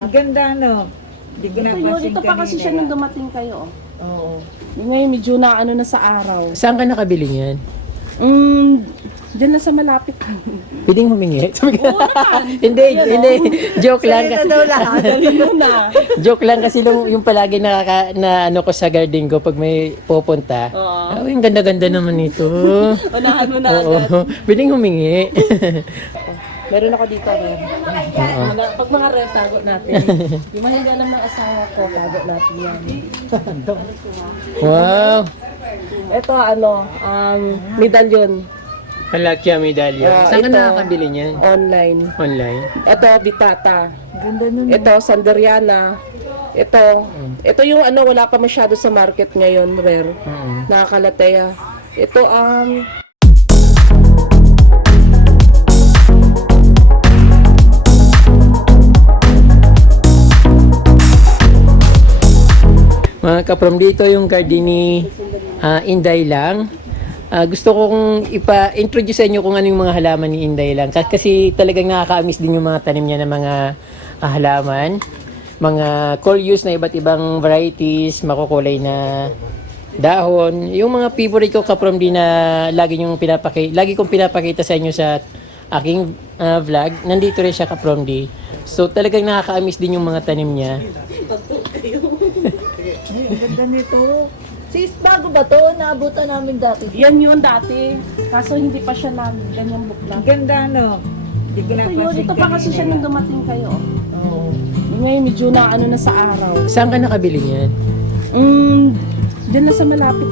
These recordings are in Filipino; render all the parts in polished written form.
Ang ganda, no? Hindi ko Ito yun, napansin ito pa kasi siya nung dumating kayo. Oo. Ngayon medyo na ano na sa araw. Saan ka nakabili niyan? Diyan na sa malapit. Pwedeng humingi? Oo naman. Hindi, hindi. Joke lang. Sa'yo na daw lahat. Dali mo na. Joke lang kasi yung palagi na ano ko sa garden ko pag may pupunta. Oo. Oh, yung ganda-ganda naman nito. Unahan mo na Oo. agad. Pwedeng humingi. Meron ako dito. Oo. Pag mga red, tago natin. Yung mahiga lang ng asawa ko, tago natin yan. Wow. Ito medallion. Palakya medalya. Saan ka ito. nakakabili niyan? Online. Online? Ito, Vitata. Ganda nun. Ito, Sanderiana. Ito yung wala pa masyado sa market ngayon, rare. Oo. Nakakalateya. Ito, Mga kaprom, dito yung garden ni Inday lang. Gusto kong ipa-introduce sa inyo kung ano yung mga halaman ni Inday lang. Kasi talagang nakaka-amiss din yung mga tanim niya ng mga halaman. Mga coleus na iba't ibang varieties, makukulay na dahon. Yung mga favorite ko kaprom din na lagi kong pinapakita sa inyo sa aking vlog. Nandito rin siya kaprom di. So talagang nakaka-amiss din yung mga tanim niya. Ay, ang ganda nito. Sis, bago ba to? Naabutan namin dati. yan yun dati. Kaso hindi pa siya na ganyang Ang bukla. ganda, no? Hindi ko Ito yun, napansin ito pa kasi siya nung dumating kayo. Oo. Ngayon medyo na ano na sa araw. Saan ka nakabili niyan? Diyan na sa malapit.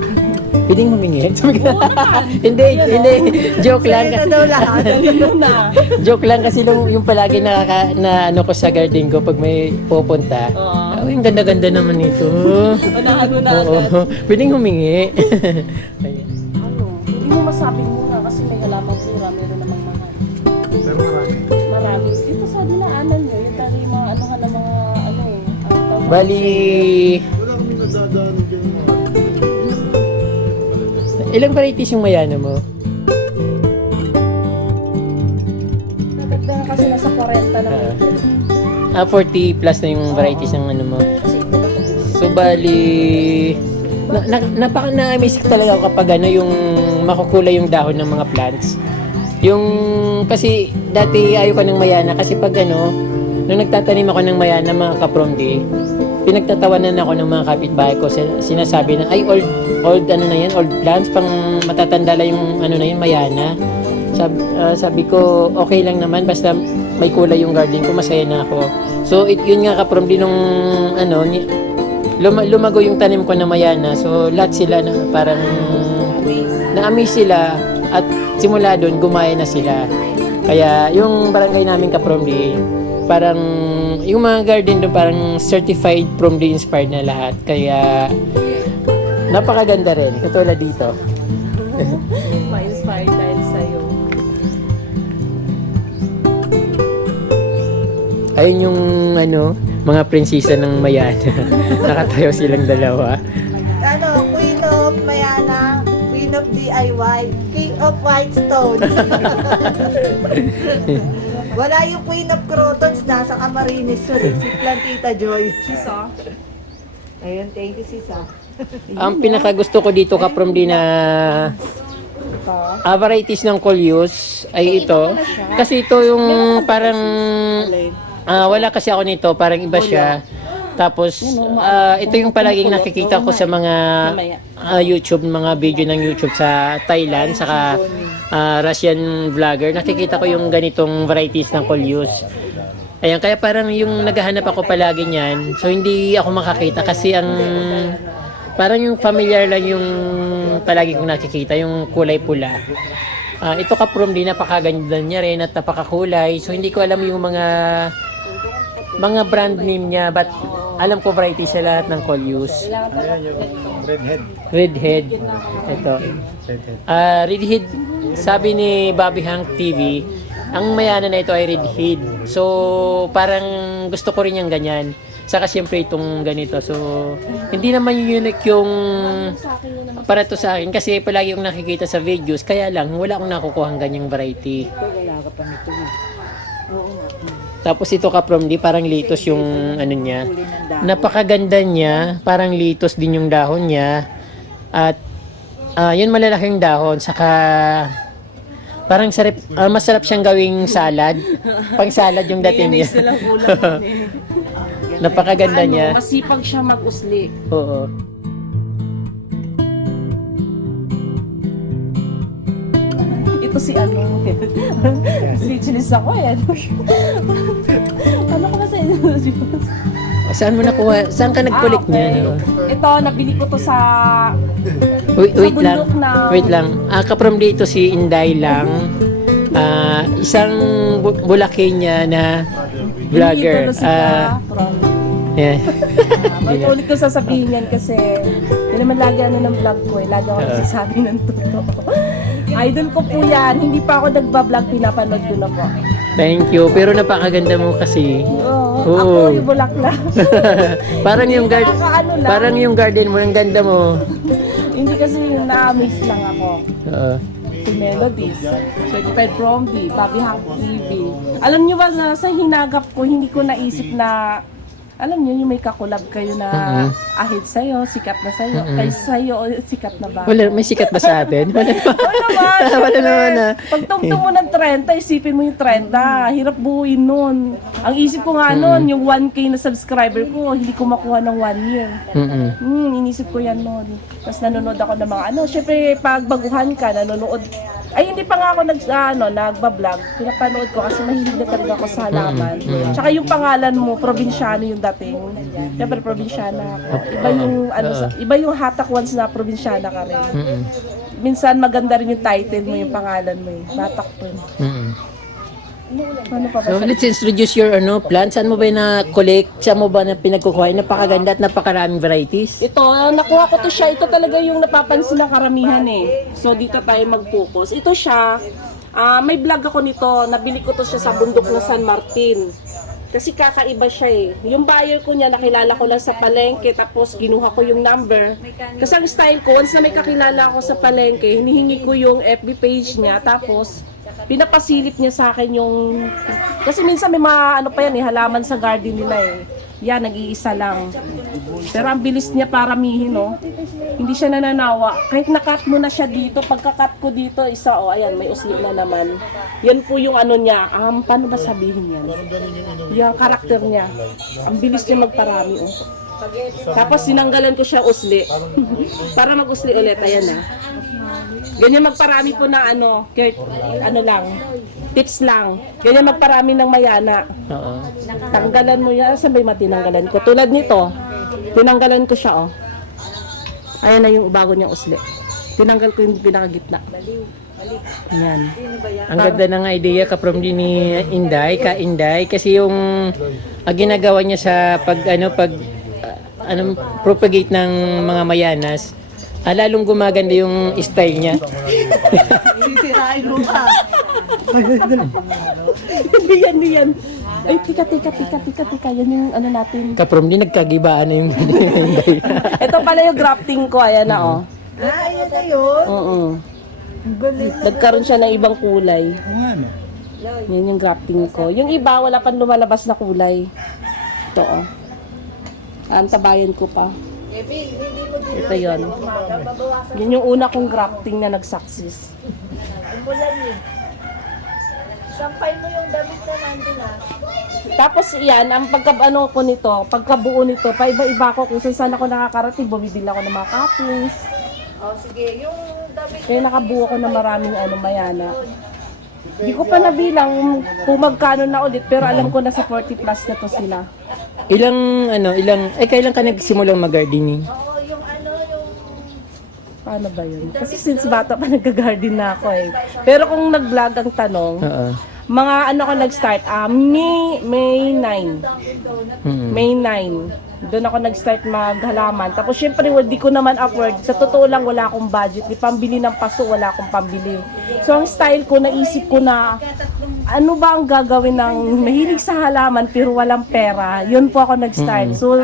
Pwedeng humingi? Oo naman. Hindi, hindi. Joke lang. Sa'yo na daw lahat. Dali mo na. Joke lang kasi yung palagi na ano ko sa garden ko pag may pupunta. Oo. Oh, yung ganda-ganda naman nito. Unahan mo na agad. Oo. Pwedeng humingi. Ayun. Hindi mo masabing mura kasi may halamang mura, meron namang mahal. Pero marami. Marami. Dito sa dinaanan nyo, yung tali mga ng mga Bali, Wala kami nadadaan dyan. ilang varieties yung mayana mo? Naganda kasi nasa 40 na meter. 40 plus na yung varieties ng ano mo. Kasi ito na ito. So bali, napaka-na-amaze talaga ako kapag ano yung makukulay yung dahon ng mga plants. Yung kasi dati ayoko ng mayana kasi pag ano, nung nagtatanim ako ng mayana mga kapromdi, pinagtatawanan ako ng mga kapitbahay ko. Sinasabi na ay old ano na yan, old plants pang matatanda lang yung ano na yun, mayana. Sabi ko okay lang naman basta may kulay yung garden ko, masaya na ako. So yun nga kapromdi nung ano lumago yung tanim ko na mayana. So lahat sila na parang na-amaze sila at simula doon gumaya na sila. Kaya yung barangay namin kapromdi, parang yung mga garden doon parang certified Promdi inspired na lahat. Kaya napakaganda rin. Katulad dito. Ma-inspired dahil sa'yo. Ayun yung ano, mga prinsesa ng Mayana. Nakatayo silang dalawa. Ano, Queen of Mayana, Queen of DIY, King of Whitestone. Wala yung Queen of Crotons, nasa Camarines. Sorry, si Plantita Joy. Sisa? Ayun, thank you, Sisa. Ang pinakagusto ko dito Kapromdi na varieties ng coleus ay ito. Kasi ito yung parang wala kasi ako nito, parang iba siya. Tapos ito yung palaging nakikita ko sa mga YouTube, mga video ng YouTube sa Thailand, saka Russian vlogger. Nakikita ko yung ganitong varieties ng coleus. Ayan, kaya parang yung naghahanap ako palagi niyan. So hindi ako makakita kasi parang yung familiar lang yung palagi kong nakikita, yung kulay pula. Ito kapromdi, napakaganda niya rin at napakakulay. So hindi ko alam yung mga brand name niya, but alam ko variety siya lahat ng coleus. Ayan yung redhead. Redhead. Ito. Redhead. Redhead, sabi ni Bobby Hank TV, ang mayana na ito ay redhead. So, parang gusto ko rin yung ganyan. Saka siyempre itong ganito. So, hindi naman unique yung para to sa akin. Kasi palagi yung nakikita sa videos. Kaya lang, wala akong nakukuha ng ganyang variety. Wala ka pa nito. Oo nga. Tapos ito ka-from di, parang litos yung ano niya. Huli ng dahon. Napakaganda niya, parang litos din yung dahon niya. At yun malalaking dahon, saka parang masarap siyang gawing salad. Pang salad yung dating niya. Napakaganda niya. Masipag siya mag-usli. Oo. Ito si ano. Speechless ako eh. Ano ko ba sa inyo? Saan mo nakuha? Saan ka nag-collect niya? No? Ito, nabili ko to sa Wait lang. bundok na- Wait lang. Ka-from dito si Inday lang. Isang Bulakenya na vlogger. Iniidolo sila from. Yeah. Ulit ko sasabihin yan kasi yun naman lagi ano ng vlog ko eh. Lagi ako nagsasabi ng totoo. Idol ko po yan. Hindi pa ako nagbablog, pinapanood ko na po. Thank you. Pero napakaganda mo kasi. Oo. Oo. Ako yung bulaklak. parang yung garden, Nakakaano lang. parang yung garden mo, ang ganda mo. Hindi kasi na-amaze lang ako. Oo. Si Melodies, Certified From D, Bobby Hack TV. Alam niyo ba na sa hinagap ko, hindi ko naisip na alam niyo yung may kakulab kayo na ahid sa'yo, sikat na sa'yo, kay sa'yo, sikat na ba? Wala, may sikat ba sa atin? Wala naman. Wala naman! Wala naman na. Pag tungtong mo ng 30, isipin mo yung 30. Hirap buuin nun. Ang isip ko nga nun, yung 1K na subscriber ko, hindi ko makuha ng 1 year. Inisip ko yan nun. Tapos nanonood ako ng mga syempre pag baguhan ka, nanonood. Ay, hindi pa nga ako nagbablog. Pinapanood ko kasi mahilig na talaga ako sa halaman. Tsaka yung pangalan mo, probinsyano yung dating. Siyempre, probinsyana ako. Iba yung, iba yung hatak once na probinsyana ka rin. Minsan maganda rin yung title mo, yung pangalan mo eh. Batak po. Ano pa ba? So, let's introduce your plant. Saan mo ba na-collect? Saan mo ba na pinagkukuha? Napakaganda at napakaraming varieties. Ito, nakuha ko to siya. Ito talaga yung napapansin ng karamihan eh. So, dito tayo mag-focus. Ito siya, may vlog ako nito. Nabili ko to siya sa bundok na San Martin. Kasi kakaiba siya eh. Yung buyer ko niya, nakilala ko lang sa palengke, tapos ginuha ko yung number. Kasi ang style ko, once na may kakilala ako sa palengke, hinihingi ko yung FB page niya, tapos pinapasilip niya sa akin yung... Kasi minsan may mga pa yan eh, halaman sa garden nila eh. Yan, nag-iisa lang. Pero ang bilis niya paramihin, no? Hindi siya nananawa. Kahit nakat mo na siya dito, pagkakat ko dito, isa, ayan, may usli na naman. Yan po yung niya. Paano ba sabihin yan? Yung karakter niya. Ang bilis niya magparami, Tapos sinanggalan ko siya usli. Para mag-usli ulit, ayan na. Ganyan magparami po na lang, tips lang. Ganyan magparami ng mayana. Oo. Tanggalan mo yan. Saan ba yung matinanggalan ko? Tulad nito, tinanggalan ko siya, Ayan na yung bago niyang usli. Tinanggal ko yung pinakagitna. Yan. Ang ganda ng idea ka-from din ni Inday, ka-Inday. Kasi yung ginagawa niya sa propagate ng mga mayanas, lalong gumaganda yung style niya. Sisirain mo pa. Hindi yan. Ay, tika. Yan yung natin. Ka-from din, nagkagibaan na yung Inday. Ito pala yung grafting ko. Ayan na, Ayun na yun. Oo. Ang galing. Nagkaroon siya ng ibang kulay. Yan yung grafting ko. Yung iba, wala pang lumalabas na kulay. Ito, antabayan ko pa. Ito yon. Yan yung una kong grafting na nag-success. Sampay mo yung damit na nandun Tapos yan, ang ko nito, pagkabuo nito, paiba-iba ko kung saan ako nakakarating, bumibili ako ng mga cuttings. Sige, yung damit Kaya nakabuo ko ng maraming mayana. Hindi ko pa nabilang kung magkano na ulit, pero alam ko na sa 40 plus na to sila. Kailan ka nagsimulang mag-gardening? Paano ba yun? Kasi since bata pa nag-garden na ako eh. Pero kung nag-vlog ang tanong, Oo. mga ko nag-start, May 9. May 9. Doon ako nag-start maghalaman. Tapos syempre, hindi ko naman afford. Sa totoo lang, wala akong budget. Di pambili ng paso, wala akong pambili. So, ang style ko, naisip ko na, ano ba ang gagawin ng mahilig sa halaman pero walang pera? Yun po ako nag-start. So,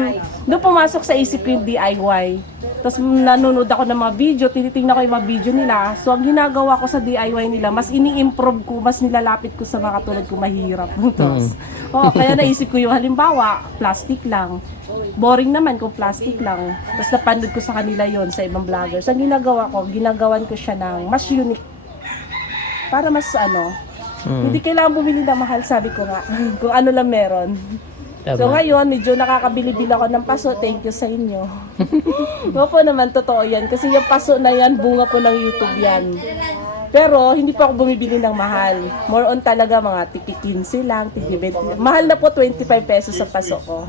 doon pumasok sa isip ko yung DIY. Tapos nanonood ako ng mga video, tinitingnan ko yung mga video nila. So ang ginagawa ko sa DIY nila, mas ini-improve ko, mas nilalapit ko sa mga katulad ko mahirap. Tapos, kaya naisip ko yung halimbawa, plastic lang. Boring naman kung plastic lang. Tapos napanood ko sa kanila yon sa ibang vloggers. Ang ginagawa ko, ginagawan ko siya ng mas unique. Para mas hindi kailangan bumili na mahal, sabi ko nga. Kung ano lang meron. So Tama. ngayon, medyo nakakabili-bili ako ng paso. Thank you sa inyo. Opo naman, totoo yan. Kasi yung paso na yan, bunga po ng YouTube yan. Pero hindi pa ako bumibili ng mahal. More on talaga mga tiki 15 lang, tiki 20. Mahal na po 25 pesos sa paso ko.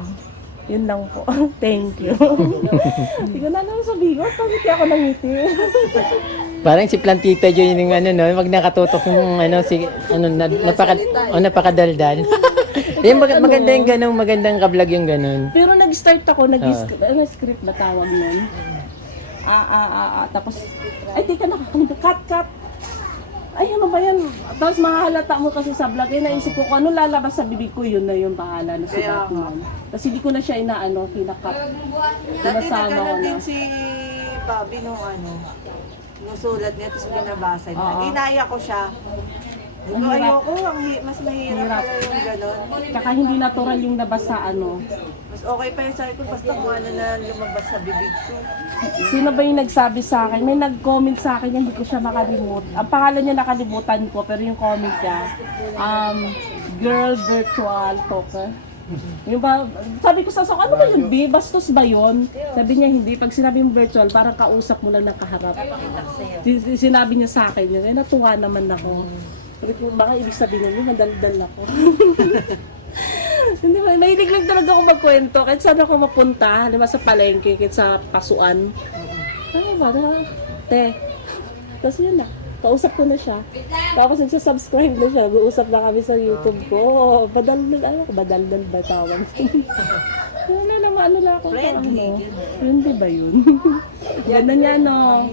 Yun lang po. Thank you. Hindi ko na naman sabihin ko, pangiti ako ng ngiti. Parang si Plantita dyan yung wag nakatutok yung napakadaldal. Yung maganda yung ganun, magandang ka-vlog yung ganun. Pero nag-start ako, nag-script na tawag nun. Tapos, ay, teka na, cut. Ay, ano ba yan? Tapos makahalata mo kasi sa vlog, naisip ko kung ano lalabas sa bibig ko, yun na yung bahala na si Batman. Kasi hindi ko na siya kinakat. Dati Sinasama ko nagkaroon na. din si Bobby nung nusulat niya, tapos binabasa niya. Oo. Inaya ko siya. Ang hirap. Ayoko, mas mahirap pala yung gano'n. Tsaka hindi natural yung nabasa Mas okay pa yung sabi ko, basta kung ano na lumabas sa bibig ko. Sino ba yung nagsabi sa akin? May nag-comment sa akin, hindi ko siya makalimut. Ang pangalan niya nakalimutan ko, pero yung comment niya, girl virtual talker. Yung ba, sabi ko sa ano ba yun, B? Bastos ba yun? Sabi niya hindi. Pag sinabi yung virtual, parang kausap mo lang nakaharap. Sinabi niya sa akin yun. Natuwa naman ako. Sabi ko, baka ibig sabihin niyo, madaldal ako. Hindi ba, mahilig lang talaga ako magkwento. Kahit saan ako mapunta, halimbawa sa palengke, kahit sa pasuan. Ano ba na? Tapos yun na. Kausap ko na siya. Tapos nagsasubscribe na siya. Guusap na kami sa YouTube ko. Badaldal ba tawag? Ano naman, ano lang ako. Friendly. Yun, di ba yun? Ganda niya, no?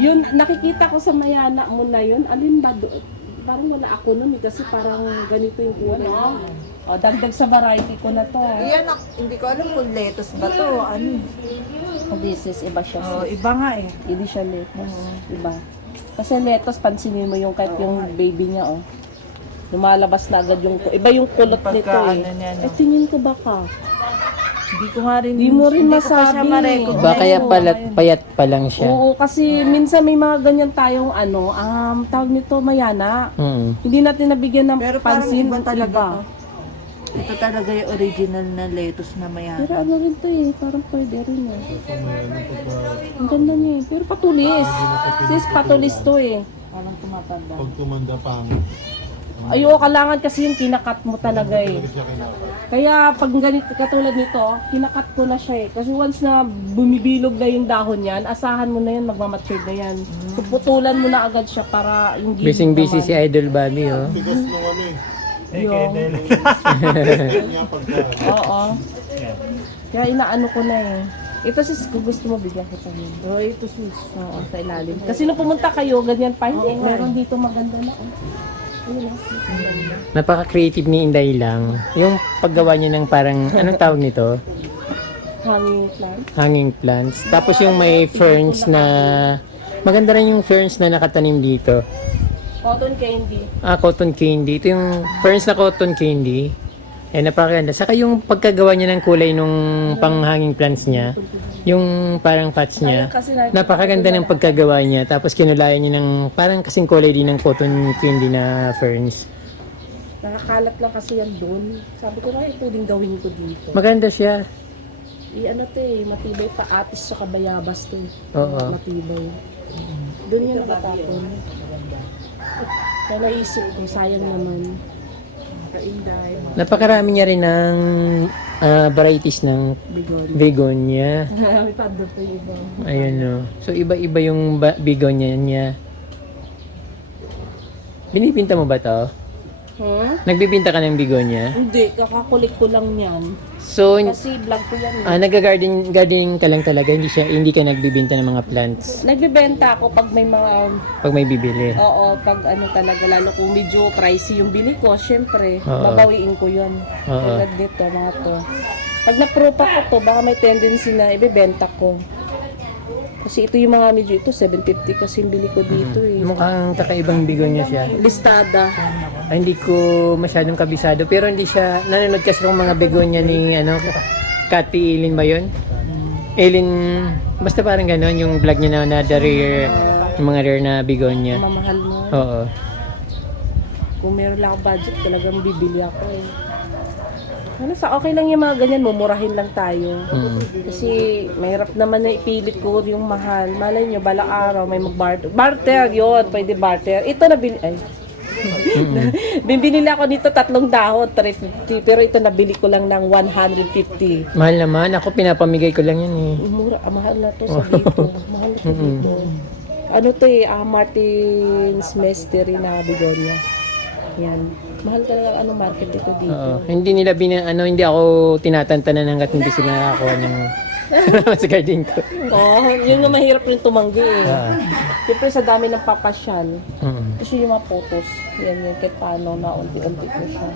Yun, nakikita ko sa Mayana mo na yun. Alin ba doon? Parang wala ako nun kasi parang ganito yung kulay. O, dagdag sa variety ko na to. Iyan, hindi ko alam kung lettuce ba to. This is iba siya. Iba nga eh. Hindi siya lettuce. Iba. Kasi lettuce, pansinin mo yung kahit yung baby niya, oh. Lumalabas na agad yung, iba yung kulot nito eh. Ay, tingin ko baka. Hindi ko nga rin, Hindi mo rin hindi ko pa siya masabi. ma-recognize. Iba kaya payat pa lang siya. Oo, kasi minsan may mga ganyan tayong tawag nito Mayana. Hindi natin nabigyan ng Pero parang pansin. iba talaga. Ito talaga yung original na lettuce na Pero mayana. ano rin to eh, parang pwede rin eh. Ang ganda niya eh. Pero patulis. Sis, patulis to eh. Parang tumatanda. Pag tumanda pa ang Ayoko, kailangan kasi yung kinakat mo talaga eh. siya kinakain. Kaya pag ganito, katulad nito, kinakat ko na siya eh. Kasi once na bumibilog na yung dahon yan, asahan mo na yan, magmamature na yan. So putulan mo na agad siya para yung gilid Busy si naman. Idol Bobby, oh. Tigas nung Yung, Kanya pagka. oo. Kaya inaano ko na eh. Ito sis, kung gusto mo bigyan kita yun. Oh, ito sus. Oo, sa ilalim. Kasi nung pumunta kayo, ganyan pa. Hindi, meron dito maganda na. Oh. Ayun oh. Napaka-creative ni Inday lang. Yung paggawa niya ng parang, anong tawag nito? Hanging plant. Hanging plants. Tapos yung may ferns na, maganda rin yung ferns na nakatanim dito. Cotton candy. Cotton candy. Ito yung ferns na cotton candy. Napakaganda. Saka yung pagkagawa niya ng kulay nung pang-hanging plants niya, yung parang pots niya, napakaganda ng pagkagawa niya. Tapos kinulayan niya ng parang kasing kulay din ng cotton candy na ferns. Nakakalat lang kasi yan doon. Sabi ko na ito din gawin ko dito. Maganda siya. Ano to eh, matibay pa atis sa kabayabas to eh. Oo. Matibay. Doon yan nakatapon. Kaya naisip ko, sayang naman. Kainday. Napakarami niya rin ng varieties ng Bigon. begonia. May paddo pa yung iba. Ayun no. So iba-iba yung begonia niya. Binibinta mo ba to? Huh? Nagbibinta ka ng begonia? Hindi, kakakulik ko lang yan. So, Kasi vlog ko yan eh. nag-gardening ka lang talaga, hindi ka nagbibinta ng mga plants Nagbibenta ako pag may mga, pag may bibili. oo, pag ano talaga, lalo kung medyo pricey yung bili ko, syempre, Oo. babawiin ko yun. Oo. Tulad dito, mga to. Pag na-proof ako to, baka may tendency na ibibenta ko. Kasi ito yung mga medyo ito, 750 kasi yung bili ko dito eh. Mukhang kakaibang bigonya siya. Listada. Ay, hindi ko masyadong kabisado. Pero hindi siya, nanonood kasi ng mga begonia ni, Kati Eileen ba yun? Eileen, basta parang gano'n, yung vlog niya na the rare, yung mga rare na begonia. Mamahal mo. Oo. Kung meron lang ako budget, talagang bibili ako eh. Ano sa okay lang yung mga ganyan, mumurahin lang tayo. Kasi mahirap naman na ipilit ko yung mahal. Malay nyo, balang araw may mag-barter. Barter, yun, pwede barter. Ito nabili, ay. Binili ako dito 3 dahon, 350. Pero ito nabili ko lang ng 150. Mahal naman. Ako pinapamigay ko lang yan eh. Mura, mahal na to sa dito. Mahal na to dito. Ano to eh, Martin's Mystery na begonia. Yan. Mahal talaga market ito dito. Oo. Hindi nila hindi ako tinatantanan hanggat hindi sila nakakuha ng sa garden ko. Yun nga mahirap yung tumanggi eh. Ah. Siyempre sa dami ng papasyal. Mm. Kasi yung mga photos, yan yung kahit paano na unti-unti ko siya.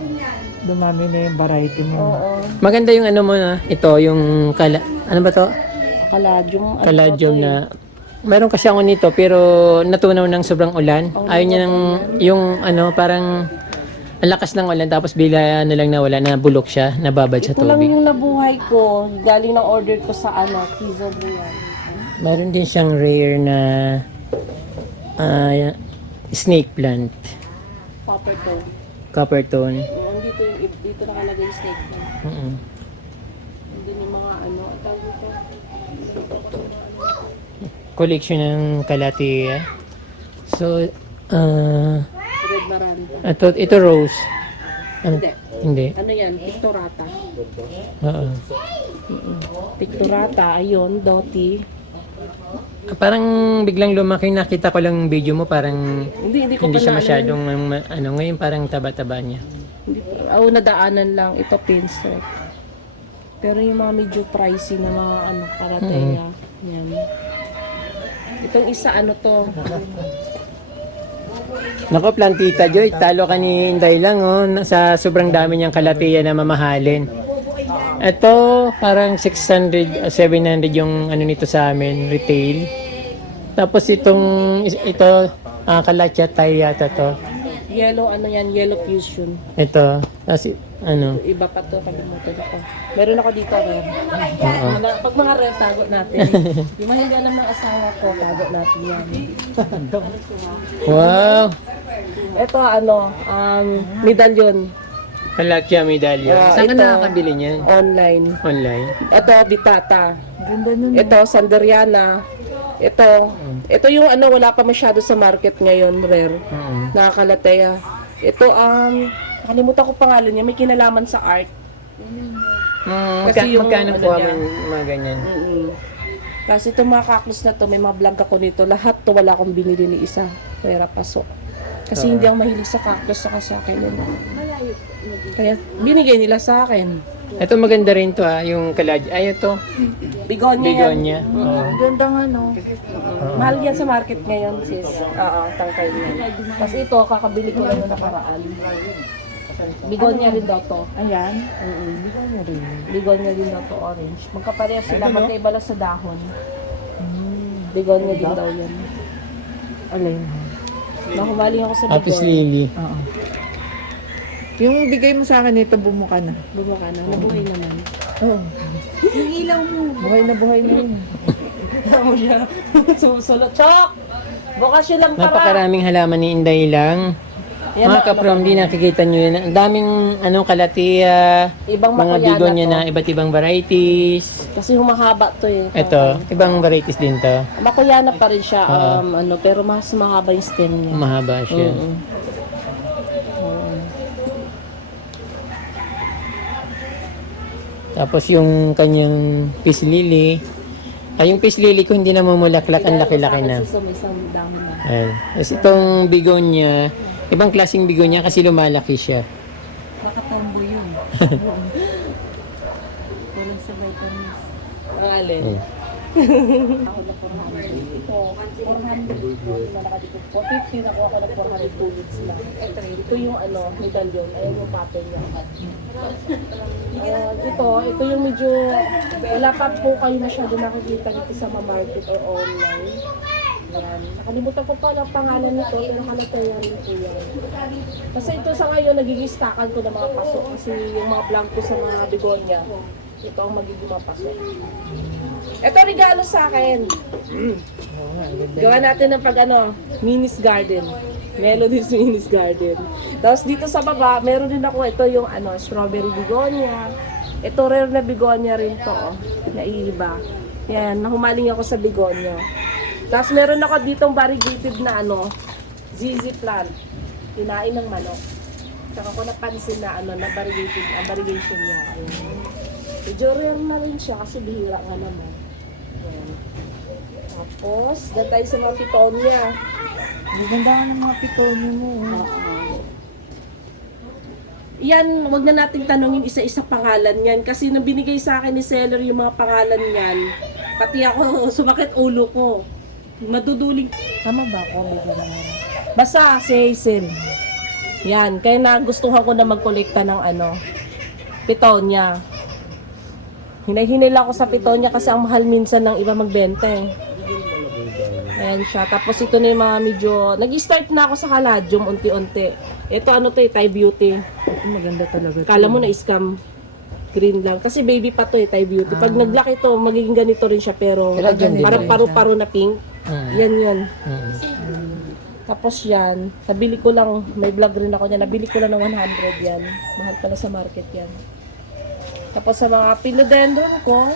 Dumami na yung variety mo. Oo. Maganda yung mo na, ito, yung ano ba to? Kaladium. Kaladium na, meron kasi ako nito pero natunaw ng sobrang ulan. Ayaw niya ng, yung parang, ang lakas ng ulan tapos bigla na lang nawala, na bulok siya, nababad sa Ito lang tubig. yung nabuhay ko. Galing ng order ko sa Kizo Buyan. Meron din siyang rare na snake plant, Copper tone. copper tone. Dito nakalagay yung snake plant. Mm-mm. Hindi yung mga ang tawag dito. Collection ng kalatia. So, Red Maran. ito rose. Ano? Hindi. Hindi. Ano yan? Pictorata. Oo. Pictorata, ayun, Doti. Parang biglang lumaki, nakita ko lang video mo, parang Hindi ko hindi pa siya na- masyadong ngayon parang taba-taba niya. Hindi pa. Nadaanan lang. Ito, pinset. Pero yung mga medyo pricey na mga karateya. Yan. Itong isa, to? Nako, Plantita Joy, talo ka ni Inday lang sa sobrang dami niyang kalatiya na mamahalin. Ito, parang 600, 700 yung nito sa amin, retail. Tapos ito, kalatya tayo yata to. Yellow, Yellow Fusion. Ito, kasi Iba pa to, kalimutan ko. Meron ako dito, Ren. Oo. Pag mga Ren, tago natin. Yung mga hindi alam ng asawa ko, tago natin yan. Wow! Ito, medallion. Kalatya medalya. Saan ka ito. nakakabili niyan? Online. Online? Ito, Bitata. Ganda nun. Ito, Sanderiana. Ito yung wala pa masyado sa market ngayon, rare. Nakakalateya. Ito, nakalimutan ko pangalan niya, may kinalaman sa art. Kasi yung Magkano ano po niya. mga ganyan? Kasi itong mga cactus na to, may mga vlog ako nito. Lahat to wala akong binili ni isa. Pera paso. Kasi hindi ako mahilig sa cactus saka sa akin. Kaya binigay nila sa akin. Ito maganda rin to yung kalatya. Ay, ito. Bigonya yan. Begonia. Oo. Ganda nga no. Mahal yan sa market ngayon, sis. Oo, tangkay yan. Tapos ito, kakabili ko lang yung nakaraan. Bigonya rin daw to. Ayan. Bigonya din daw to, orange. Magkapareha sila, magkaiba lang sa dahon. Bigonya din daw yan. Alin. Nahumaling ako sa Apis bigonya. lily. Oo. Yung bigay mo sa akin ito, bumuka na. Bumaka na, nabuhay naman. Oo. Yung ilaw mo. Buhay na yun. Susulot. Chok! Bukas yun lang tara. Napakaraming halaman ni Inday lang. Yan, Mga kaprom, di nakikita nyo yun. Ang daming kalatiya, Ibang mga makuyana bigonya to. na iba't ibang varieties. Kasi humahaba to eh. Ito, ibang varieties din to. Makuyana pa rin siya, pero mas mahaba yung stem niya. Mahaba siya. Tapos yung kanyang peace lily, yung peace lily ko hindi na mamulaklak, ang laki-laki na. Sa isang dahon na. Ayan. Tapos itong bigonya, ibang klaseng bigonya kasi lumalaki siya. Nakatombo yun. Walang sa vitamins. Ang alin? Oh. Ako na 400. Ito, 400 na nakadikot po. 50 nakuha ko ng 400 2 weeks lang. Ito yung ano, medallion. Ayan yung pattern niya. Ito yung medyo, wala pa po kayo masyado nakikita dito sa market or online. Yan. Nakalimutan ko pa ang pangalan nito, pero kalatayan nito yan. Kasi ito sa ngayon, nagiging stockan ko ng mga pasok. Kasi yung mga vlog ko sa mga begonia, ito ang magiging mga pasok. Ito regalo sa akin. Gawa natin ng pag Minis Garden. Melody's Minis Garden. Tapos dito sa baba, meron din ako ito yung strawberry begonia. Ito rare na begonia rin to, naiiba. Yan, nahumaling ako sa begonia. Tapos meron ako ditong variegated na ZZ plant. Kinain ng manok. Saka ko napansin na na variegated, ang variegation niya. Ayan. Medyo rare na rin siya kasi bihira nga naman. Ayan. Tapos, dahil tayo sa mga pitonia. Maganda ka ng mga pitoni mo. Yan, wag na nating tanungin isa-isa pangalan yan. Kasi nang binigay sa akin ni seller yung mga pangalan yan, pati ako sumakit ulo ko. Maduduling. Tama ba ako? Basta si Hazel. Yan, kaya nagustuhan ko na magkolekta ng pitonia. Hinay-hinay lang ako sa pitonia kasi ang mahal minsan ng iba magbenta eh. Ayan siya. Tapos ito na yung mga medyo, nag-start na ako sa caladium unti-unti. Ito Thai Beauty. Maganda talaga. Kala mo na scam green lang. Kasi baby pa to Thai Beauty. Pag naglaki to, magiging ganito rin siya pero Caladium din parang rin paru-paro na pink. Yan. Mm. Tapos yan, nabili ko lang, may vlog rin ako niya, nabili ko lang ng 100 yan. Mahal pala sa market yan. Tapos sa mga philodendron ko,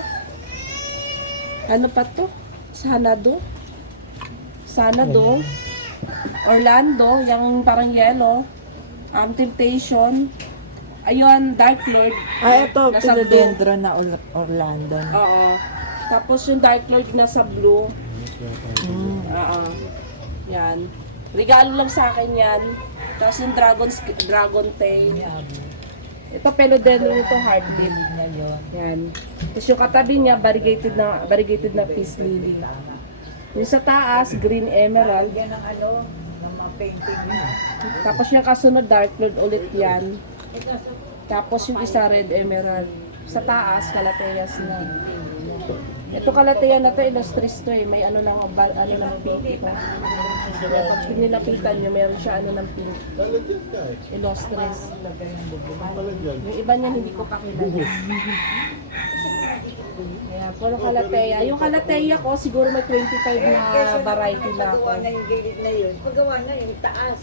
ano pa to? Sanado, Orlando, yung parang yellow, Temptation, ayun, Dark Lord. Ito, Nasa philodendron na Orlando. Oo. Tapos yung Dark Lord nasa blue. Oo. Yan. Regalo lang sa akin yan. Tapos yung Dragon Tail. Ito philodendron, ito heartbeat. Yan. Tapos yung katabi niya, variegated na peace lily. Yung sa taas, green emerald. Yan ang ng mga painting niya. Tapos yung kasunod, dark lord ulit yan. Tapos yung isa, red emerald. Sa taas, kalateas na. Ito kalateya na to, illustris to eh. May lang pink ito. Pag pinilapitan nyo, meron siya ng pink. Illustris. Yung iba niyan, hindi ko pa kilala. Ayan, puro kalateya. Yung kalateya ko, siguro may 25 na variety na ako. Pagawa na yung gilid na yun. Pagawa na yung taas.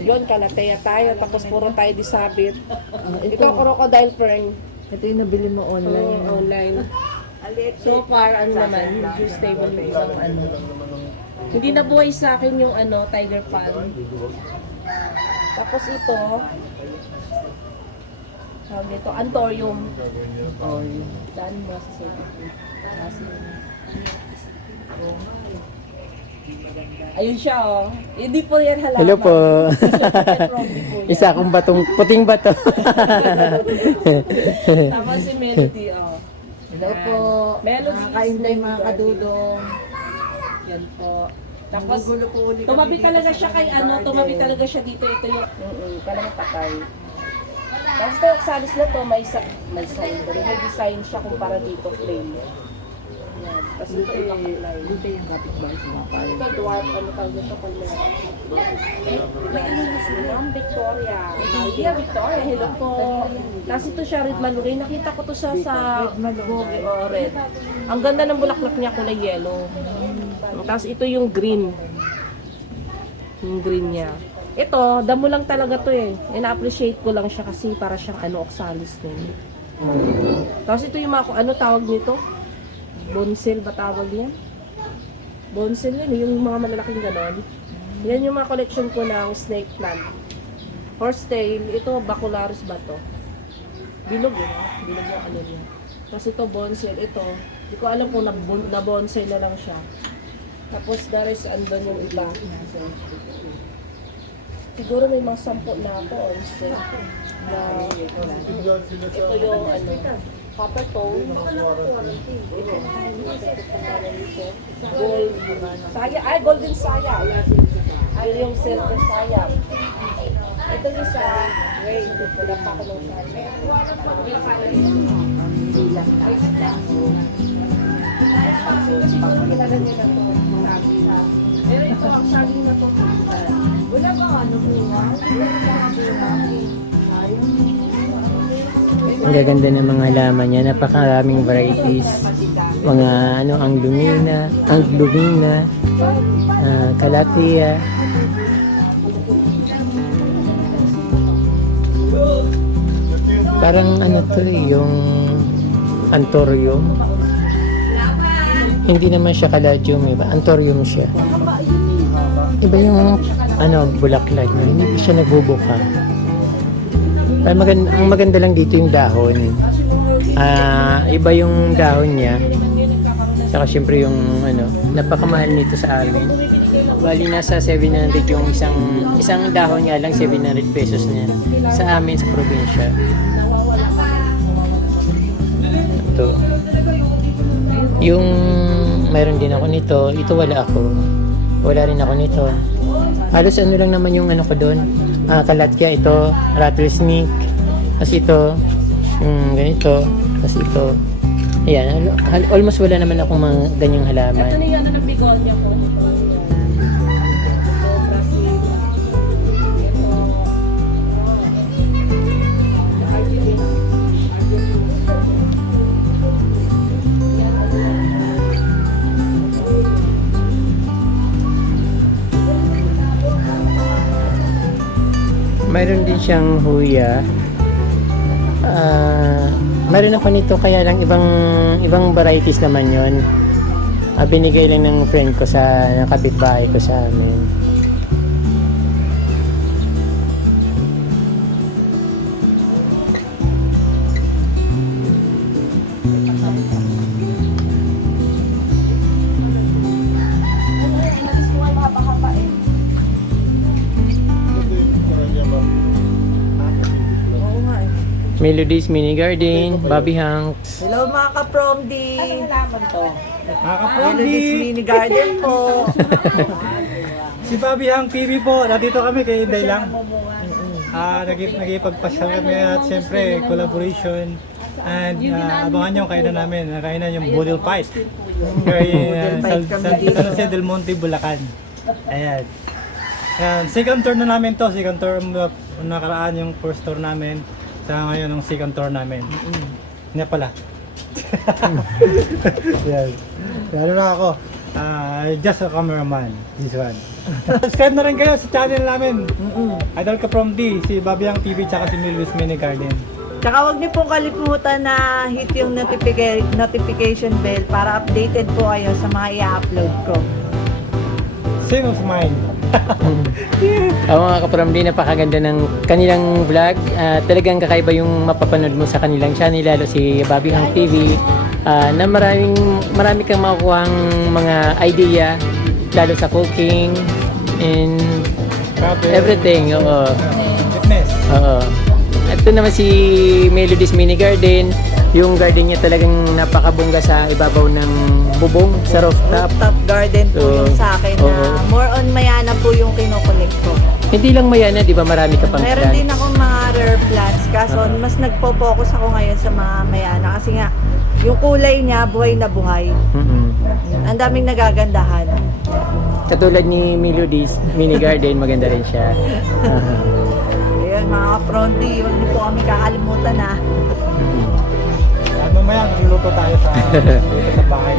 Yun, kalateya tayo. Tapos puro tayo disabit. Ito, crocodile fern. Ito yung nabili mo online. Online. So far, naman, medyo stable yung isang Hindi na buhay sa akin yung tiger fan. Tapos ito, tawag dito, Anthurium. Daan mo sa safety. Ayun siya Hindi po yan halaman. Hello po. Isa Isa akong puting bato. Tapos si Melody, Hello po. Melody Nakakaintay mga kadudong. Yan po. Tapos, tumabi talaga siya kay tumabi talaga siya dito. Ito yung, talagang patay. Tapos ito, salis na to, may sign. May design siya kumpara dito, plain. Yan. Tapos ito yung kulay. Dito yung kapitbahay sa mga kaya. Ito, dwarf, tawag ito, palmera. May na sila, Victoria. Maria Victoria, hello po. Tapos ito siya, red malugay. Nakita ko to siya sa Google, red. Ang ganda ng bulaklak niya, kulay yellow. Tapos ito yung green. Yung green niya. Ito, damo lang talaga to eh. Ina-appreciate ko lang siya kasi para siyang oxalis din. Tapos ito yung mga, tawag nito? Bonsel ba tawag yan? Bonsel yun, yung mga malalaking ganon. Yan yung mga collection ko ng snake plant. Horsetail, ito bacularis ba to? Bilog bilog yung niya. Tapos ito bonsel, ito. Hindi ko alam kung na-bonsel na lang siya. Tapos there is andun yung iba. Siguro may mga 10 na ako on set. Na, ito yung ano, copper tone. Gold. Saya, ay, golden saya. Ay, yung silver saya. Ito yung sa gray. Wala pa ako ng saya. Pero ito, ang saging na to. Wala ba ano bunga? Ang gaganda ng mga halaman niya, napakaraming varieties. Mga ano, ang lumina, kalatia. Parang ano to yung anthurium. Hindi naman siya caladium, iba. Anthurium siya. Iba yung ano, bulaklak niya. Hindi siya nagbubuka. Ang maganda lang dito yung dahon. Iba yung dahon niya. Saka syempre yung ano, napakamahal nito sa amin. Bali nasa 700 yung isang dahon nga lang 700 pesos niya sa amin sa probinsya. Ito. Yung mayroon din ako nito, ito wala ako. Wala rin ako nito. Halos ano lang naman yung ano ko doon. Kalatya ito, rattlesnake. Kasi ito, yung ganito. Kasi ito. Ayan, almost wala naman akong mga ganyang halaman. Ito na yung ano ng bigonya ko. Mayroon din siyang huya. Mayroon ako nito kaya lang ibang varieties naman yon. Binigay lang ng friend ko sa kapitbahay ko sa amin. Melodies Mini Garden, Bobby Hanks. Hello mga ka-prom D. Ano halaman to? Melodies Mini Garden po. Si Bobby Hang TV po, nandito kami kay Inday lang. Nagipagpasyal kami at siyempre collaboration. And abangan nyo ang kainan namin, kainan yung Budil Fight. Kay San Jose del Monte, Bulacan. Ayan. Ayan, second tour na namin to, second tour nakaraan yung first tour namin. Sa ngayon ang second tour namin. Hindi pala. Yan. Ano na ako? Just a cameraman. This one. Subscribe na rin kayo sa channel namin. Idol ka from D, si Bobby Hang TV tsaka si Milwis Mini Garden. Tsaka huwag niyo pong kalimutan na hit yung notification bell para updated po kayo sa mga i-upload ko. Same of mine. Mga kapramdi, napakaganda ng kanilang vlog. Talagang kakaiba yung mapapanood mo sa kanilang channel, lalo si Bobby Hang TV, na marami kang makukuhang mga idea, lalo sa cooking and everything. Oo. Fitness. Oo. Ito naman si Melodies Mini Garden. Yung garden niya talagang napakabongga sa ibabaw ng bubong sa rooftop. Rooftop garden po So, yung sa akin oo. na more on mayana po yung kinokolekt ko. Hindi lang mayana, di ba? Marami ka pang Meron plants. din akong mga rare plants kaso mas nagpo-focus ako ngayon sa mga mayana kasi nga yung kulay niya buhay na buhay. Mm-mm. Ang daming nagagandahan. Katulad ni Melodies Mini Garden, maganda rin siya. Ayun mga ka-fronty, huwag niyo po kami kakalimutan na. Mamaya magluluto tayo sa bahay.